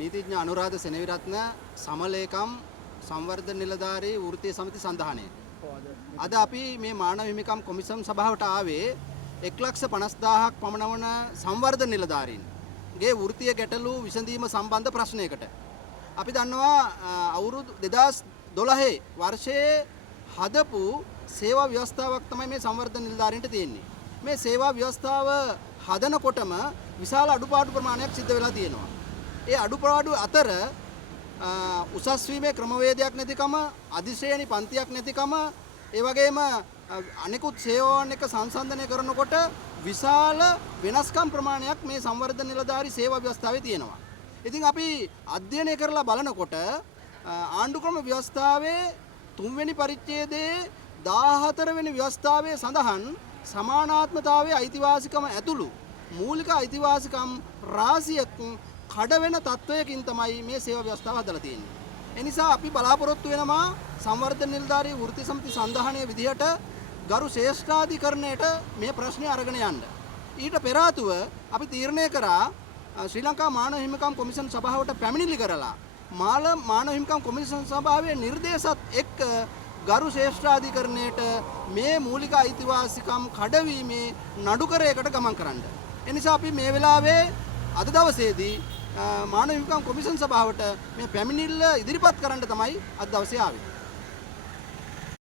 නීතිඥ අනුරාධ සෙනවිරත්න සමලේකම් සංවර්ධන නිලධාරී වෘත්තීය සමිති සන්ධානය. අද අපි මේ මානව හිමිකම් කොමිසම් සභාවට ආවේ 1,50,000ක් පමණ වන සංවර්ධන නිලධාරීන්ගේ වෘත්තීය ගැටලු විසඳීම සම්බන්ධ ප්‍රශ්නයකට. අපි දන්නවා අවුරුදු 2012 වර්ෂයේ හදපු සේවා ව්‍යවස්ථාවක් තමයි මේ සංවර්ධන නිලධාරීන්ට තියෙන්නේ. මේ සේවා ව්‍යවස්ථාව හදනකොටම විශාල අඩුපාඩු ප්‍රමාණයක් සිද්ධ වෙලා තියෙනවා. ඒ අඩුපාඩු අතර උසස් වීමේ ක්‍රමවේදයක් නැතිකම, අධිශ්‍රේණි පන්තියක් නැතිකම, ඒ වගේම අනෙකුත් සේවාවන් එක්ක සංසන්දනය කරනකොට විශාල වෙනස්කම් ප්‍රමාණයක් මේ සංවර්ධන නිලධාරී සේවා ව්‍යවස්ථාවේ තියෙනවා. ඉතින් අපි අධ්‍යයනය කරලා බලනකොට ආණ්ඩුක්‍රම ව්‍යවස්ථාවේ 3 වෙනි පරිච්ඡේදයේ 14 වෙනි ව්‍යවස්ථාවේ සඳහන් සමානාත්මතාවයේ අයිතිවාසිකම ඇතුළු මූලික අයිතිවාසිකම් රාශියක් කඩ වෙන තත්වයකින් තමයි මේ සේවා ව්‍යවස්ථාව හදලා තියෙන්නේ. ඒ නිසා අපි බලාපොරොත්තු වෙනවා සංවර්ධන නිලධාරී වෘත්ති සමිති සන්ධානයේ විදිහට ගරු ශ්‍රේෂ්ඨාධිකරණයට මේ ප්‍රශ්නේ අරගෙන යන්න. ඊට පෙර ආතුව අපි තීරණය කරා ශ්‍රී ලංකා මානව හිමිකම් කොමිෂන් සභාවට පැමිණිලි කරලා මානව හිමිකම් කොමිෂන් සභාවේ නිර්දේශත් එක්ක ගරු ශ්‍රේෂ්ඨාධිකරණයට මේ මූලික අයිතිවාසිකම් කඩවීමේ නඩුකරයකට ගමන් කරන්න. ඒ නිසා අපි මේ වෙලාවේ අද දවසේදී මානව හිමිකම් කොමිෂන් සභාවට මේ පැමිණිල්ල ඉදිරිපත් කරන්න තමයි අද දවසේ ආවේ.